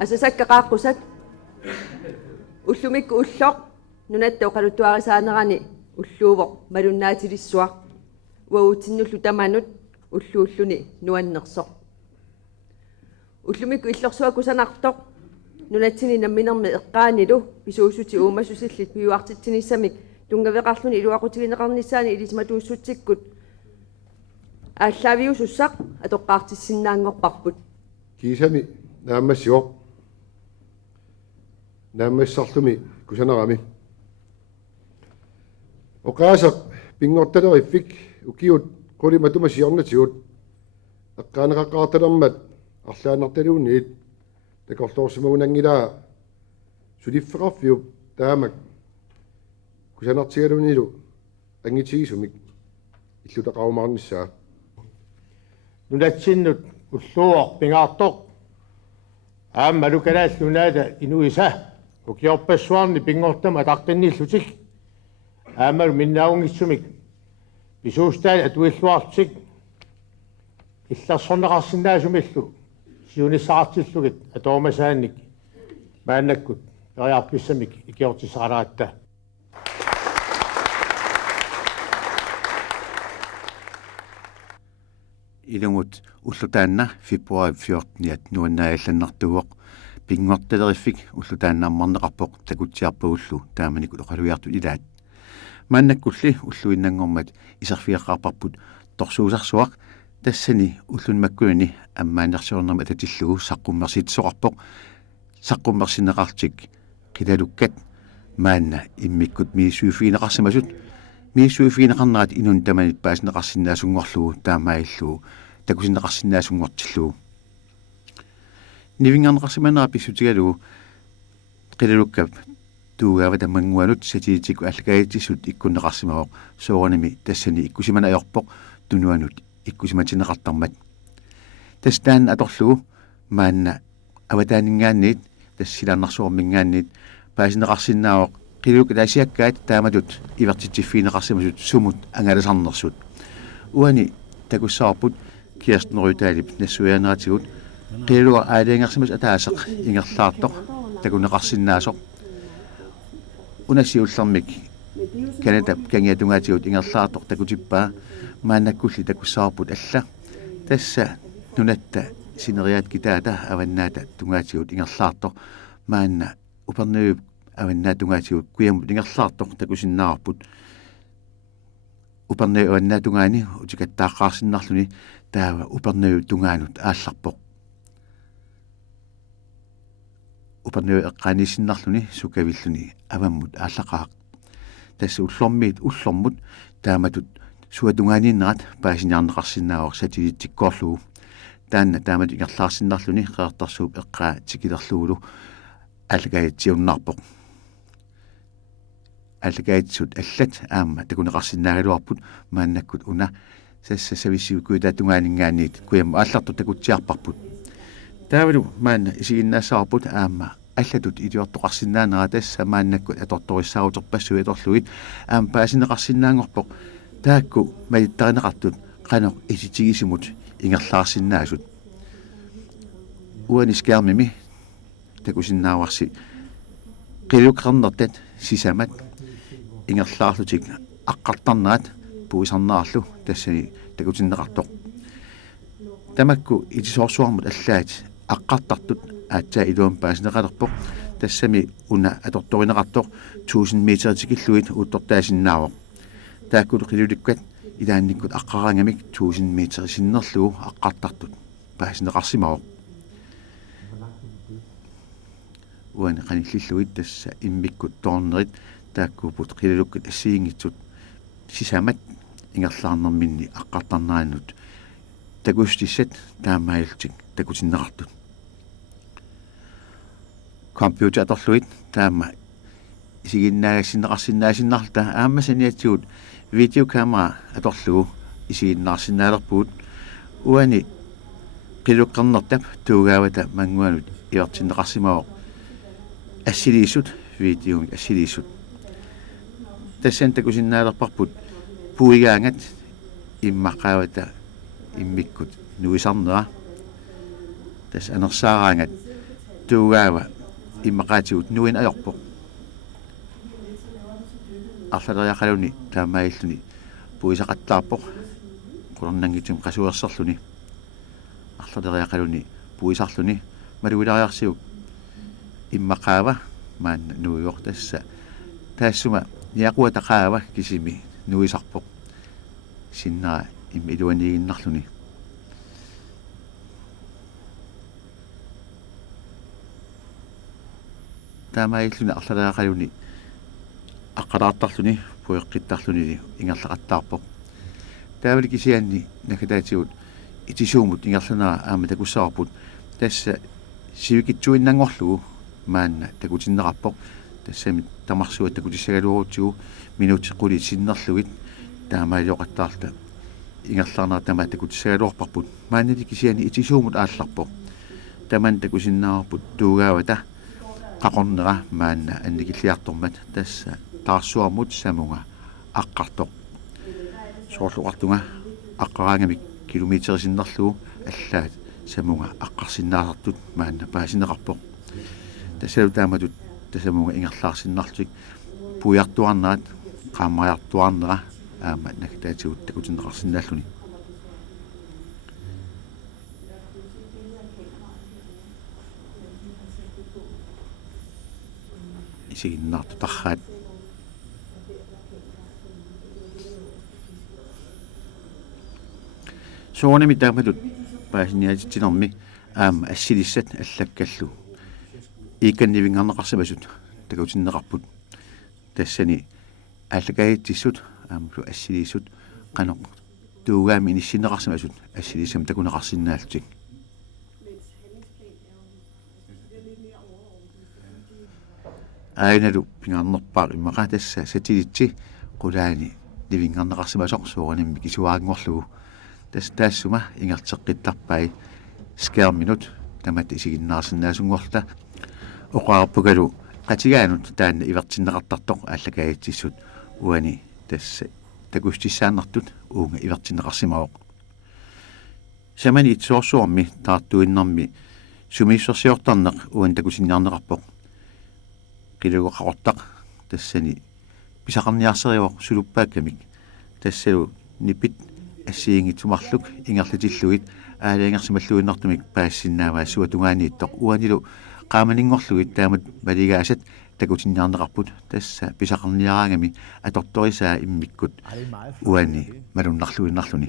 асасаккақааққусат уллумикку уллоқ нунаттау қалуттуарисаанерани уллуувоқ малуннаатилиссуақ уаутиннуллу таманут уллууллуни нуаннерсоқ уллумикку иллерсуакусанартоқ нунатсини намминерми эққаанилу писуусути уумасусиллит пиуартитсиниссамик тунгавеқарлуни илуақутигинеқарниссаани илисматууссутсиккут ааллаавиусуссақ атоққаартиссиннаангорпарпут кисами нааммассиоқ нааммассарлуми кусанерами оқаасақ пингорталериффик укиут qulima siornatigut eqqaanaqaqqaartalermat арлаанарталуунниит такорлоорсимагунангилаа сулиффеқарфиуп таамак кусанартигалунилу ангитигисумик иллутақарумаарниссаа нунатсиннут уллууор пингаартоқ аама лукалааллунаада инуиса укиорпассуарни пингортама атартинниллутик аамалу миннаагунгитсумик писуустаали атуиллуартик илларсорнеқарсинаасумиллу сиунissaqartillugit атоормасаанник мааннаккут периарписсамик икиортисақаларатта илунгут уллутаанна фебруари 14-ниат нуаннаагалланнартуоқ пингорталериффик уллутааннааммарнеқарпоқ такутсиарпагуллу тааманикут оқалуиарту илаат мааннаккулли уллуиннангормат исерфиаққарпарпут торсуусарсуақ тассани уллунмаккуини аммаанерсуорнерма ататиллугу саққуммерситсоқарпоқ саққуммерсинеқартик қилалуккат маанна иммиккут миисуифиинеқарсимасут миисуифиинеқарнерат инун таманит паасинеқарсинаасунгорлугу таамаиллугу такусинеқарсинаасунгортиллугу нивингаарнеқарсиманера писсутигалугу қилалуккап туugaava тамангуанут сатиитику аллагаатиссут иккуннеқарсимавоқ соораними тассани иккусимана аёрпоқ тунуанут иккусиматинеқартармат тастаан аторлугу маанна аватаанингаанниит тассилаарнарсуормингаанниит паасинеқарсинаавоқ қилук ласиаккаат тааматут ивертитсиффиинеқарсимасут сумут ангаласарнерсут уани такуссаарпут киерстнерутаалип нассуяанератигут қилуа аалиангерсимас атаасеқ ингерлаартоқ такунеқарсинаасоқ унасиуллэрмик канада кангиатунгаатигут ингерлаартоқ такутиппаа маанаккулли такуссаарпут алла тасса нунатта синериаат китаата аваннаата тунгаатигут ингерлаартоқ маанна упернуйуп аваннаат тунгаатигут куямут ингерлаартоқ такусиннаарпут упернуй аваннаат тунгаани утикаттааққарсиннарлуни таава упернуй тунгаанут аалларпоқ упернуй эққаанисиннарлуни сукавиллуни аваммут ааллақаақ тасса уллормиит уллормут тааматут суатунгааниннерат паасиниарнеқарсинаавоқ сатилиттиккоорлугу таанна таамат ингерлаарсиннарлуни қеэртарсууп эққаа тикилерлугулу аллагаатсиуннаарпоқ аллагаатсут аллат аама такунеқарсинаагалуарпут мааннаккут уна сасса сависсиукуи таатунгаанингаанниит куям аалларту такутсиарпарпут таавалу маанна исигиннаассаарпут аама аллатут илиортоқарсинаанера тасса мааннаккут аторториссаарутерпассуи аторлуит аама паасинеқарсинаангорпоқ таакку малиттаринеқартут қано иситигисимут ингерлаарсинаасут уанискаармими такусиннааварси қилукқарнертат сисамат ингерлаарлутик аққартарнерат пуисарнаарлу тассани такутиннеқартоқ тамакку итисоорсуармут аллаат аққартартут аатсаа илуам паасинеқалерпоқ тассами уна аторторинеқартоқ 1000 метритикиллуит уттортаасиннаавоқ тааккулу қилуликкат илаанниккут аққараангамик 1000 метрисиннерлугу аққартартут паасинеқарсимавоқ уани қаниллиллуит тасса иммиккут тоорнерит тааккуупут қилулуккат ассиингитсут сисамат ингерлаарнерминни аққартарнаанут такустиссат таамаилтик такутиннеқартут компьютер аторлуит таама исигиннаагассинеқарсинаасиннарлта ааммасаниатсуут видеокамера аторлугу исигиннаарсинаалерпуут уани қилуккарнертап туугаавата мангуанут иортиннеқарсимавоқ ассилиисут видео ассилиисут тассан такусиннаалерпарпут пуигаангат иммаққаавата иммиккут нуисарнера тас анерсаараангат tuugaava imaqaatigut nuin ajorpo арлалериақалуни таамаиллуни пуисақаттаарпоқ qulornangitim qasuerserluni арлалериақалуни пуисарлуни малуилариарсиук иммақаава маанна нуйор тасса таассума ниақуа тақаава кисими нуисарпоқ синнаа им илуанигиннарлуни таамаиллуни арлалериақалуни аққалаартарлуни пуеққиттарлуни ингерлақаттаарпоқ таавали кисианни накатаатигут итисуумут ингерланаа аама такуссаарпут тасса сивикитсуиннангорлугу маанна такутиннеқарпоқ тассами тамарсуа такутиссагалуурутигу минутиққули синнерлугит таамаалиоқаттаарта ингерларнаа тама такутиссагалуорпарпут мааннати кисиани итисуумут аалларпоқ таман такусиннаарпут туугаавата qaqornera maanna annikilliartormat tassa taarsuarmut samunga aqqartoq soorluqartunga aqqaraangamik kilometerisinnarlugu allaat samunga aqqarsinnaasartut maanna paasineqarpoq tassalu taamatut tasamunga ingerlaarsinnarlutik puiartuarnaat qaamariartuarnera aama nakataatigut takutinneqarsinnaalluni isiginnaartu tarraat soonami taamatut paasiniatitinermi aama assilissat allakkallu iikannivingarneqarsamasut takutinneqarput tassani allakaitissut aamlu assiliissut qanoq tuugaami inissinneqarsamasut assilissam takuneqarsinnaaltik ainalu pingarnerpaa immaqa tassa satilitsi qulaani livingarneqarsimasoq suuranimmi kisuaangorlugu taassuma ingerteqqittarpai skerminut tamat isiginnaarsinnaasungorta oqaarpugalu qatigaanut taanna ivertinneqartartoq allakaitissut uani tassa takustissaannartut uunga ivertinneqarsimaoq samani itsoorsuormi taartuinnarmi sumiissorsiortarneq uan takusinniarneqarpoq qilugoqaqortaq tassani pisaqarniarseriuq suluppaakkamik tassalu nipit assiingitsumarluk ingerlatilluit aalaingersimalluinnartumik paassinnaavaa suatungaaniittoq uanilu qaamaninngorlugit taamat maligaasat takutinniarneqarput tassa pisaqarniaraangami atortorisaa immikkut uani malunnarluinnarluni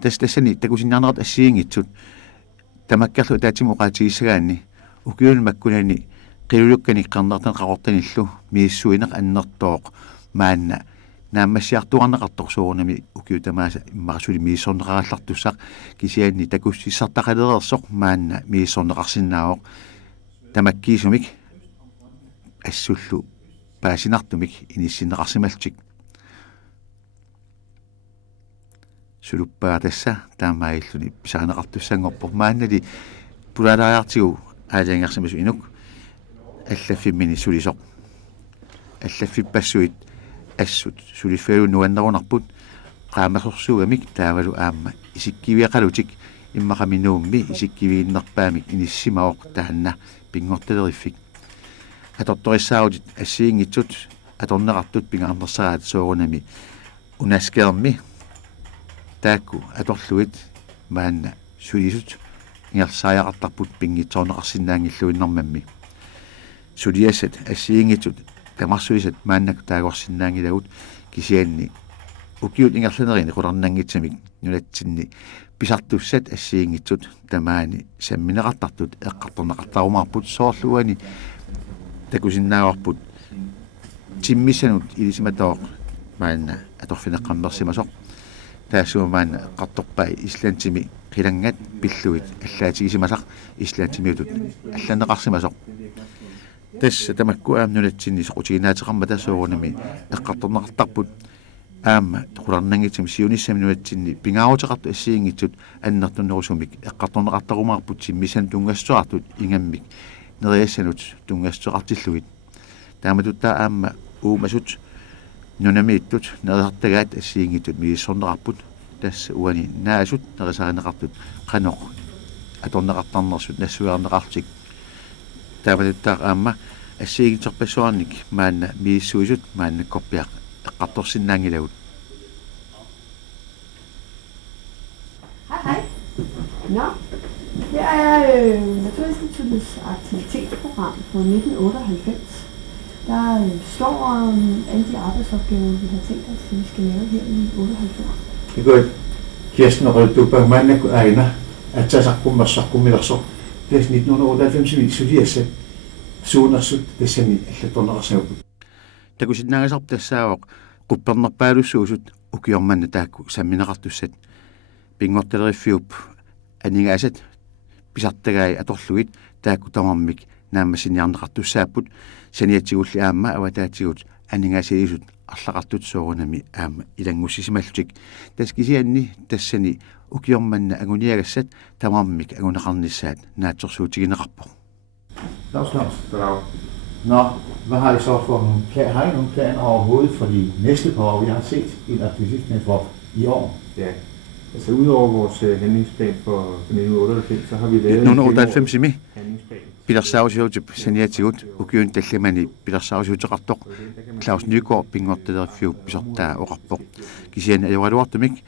tassani takutinniarneqat assiingitsut tamakkarlu taatimuqaatigisagaanni ukiun makkunani qilulukkani qarnertan qaqortanillu miissuineq annertooq maanna naammassiartuarneqartoq suurunami ukiutamaasa immarasuli miissorneqarallartussaq kisianni takussissartaqalereersoq maanna miissorneqarsinnaaoq tamakkiisumik assullu paasinartumik inissinneqarsimaltik suluppaa tassa taamailluni pisaaneqartussangorpo maannali pulalaariartigu aalaangersimasu inuk аллаффиммини сулисоқ аллаффиппассуит ассут сулиффалу нуаннерунарпут qaamasorsuugamik taavalu aamma isikkiviaqalуtik иммақаминуумми исиккивииннерпаамик иниссимаоқ таанна пингорталериффик аторториссаарутит ассиингитсут аторнеқартут пингаарнерсараат соорунами унаскеерми таакку аторлуит маанна сулисут ингерсааяқартарпут пингитсоорнеқарсинаангиллуиннэрмамми сулиасат ассиингитсут тамарсулисат мааннак таагорсинаангилагут кисианни укиут ингерланерини qulornanngitsamik нулатсинни писартуссат ассиингитсут тамаани самминеқартартут эққарторнеқартарумаарпут соорлуани такусиннаагорпут тиммисанут илисиматаоқ маанна аторфинеққарнерсимасоқ таассуумаана эққарторпаа ислаантими қилангат пиллуит аллаатигисимасақ ислаантимиутут алланеқарсимасоқ тасса тамаккуаам нулатсинни соқутигинаатеқарма тассуурунами эққарторнеқартарпут аама qulornanngitsam siunissami нулатсинни пингаарутеқарту ассиингитсут аннертуннерусумик эққарторнеқартарумаарпут симмисан тунгассуартут ингаммик нериассанут тунгассуақартиллугит тааматутта аама уумасут нунамииттут нериартагаат ассиингитсут мииссорнеқарпут tässä uani naasut nerisarineqartut qanoq atorneqartarnersut nassuarneqartik taamatuttaa aamma ассигитерпассуарник маанна мииссуисут маанна корпиақ эққарторсиннаангилавут. Hej. Nå, her er Naturinstituttets aktivitetsprogram fra 1998. Der står alle de arbejdsopgaver, vi har tænkt os, vi skal lave her i 98. Iku Kirsten Røddupa mannaku aina atsasaqqummassaqqumilerso tas 1998 suliassa suunersut tassani allatorneqarsauput Takusinnaangasarp tassaaoq quppernerpaalussuusut ukiormanna taakku sammineqartussat pingortaleriffiup aningaasat pisartagaai atorlugit taakku tamarmik naammassiniarneqartussaapput saniatsigulli aamma avataatigut aningaasiisut арлақартут соорунами аама илангуссисималлутик таскисианни тассани укиорманна агуниагассат тамармик агунеқарниссаат наатсорсуутигинеқарпо. Lars, Nå, hvad har I så for nogle planer? Har I nogle planer overhovedet for de næste par år? Vi har set en aktivitetsplan for i år. Ja, altså udover vores handlingsplan for 1998, så har vi lavet 1998 handlingsplan. Pilersausiutip saniatigut ukiun tallamani pilersausiuteqartoq Claus Nygaard pingortaleriffiup pisortaa oqarpoq kisian ajualuartumik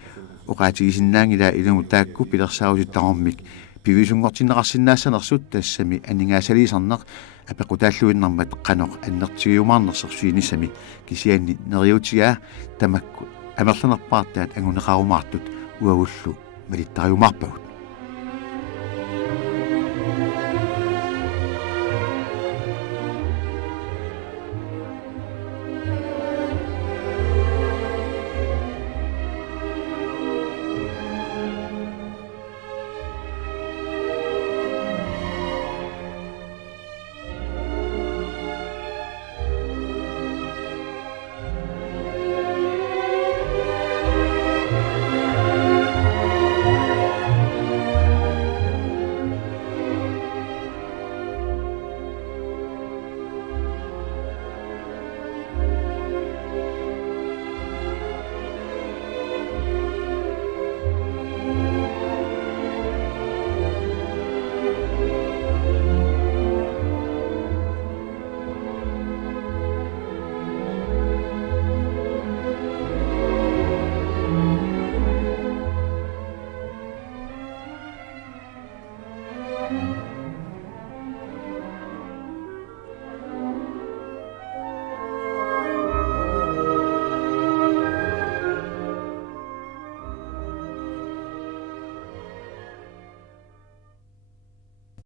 oqaatigisinnaangila ilumutaakku pilersausiuttaramik pivisungortinneqarsinnaasanersut tassami aningaasaliisarneq apequtaalluinnarmat qanoq annertigiumaarnersersuinissami kisianni neriutigaa tamakku amerlanerpaartaat anguneqarumaartut uagullu malittariumarpagut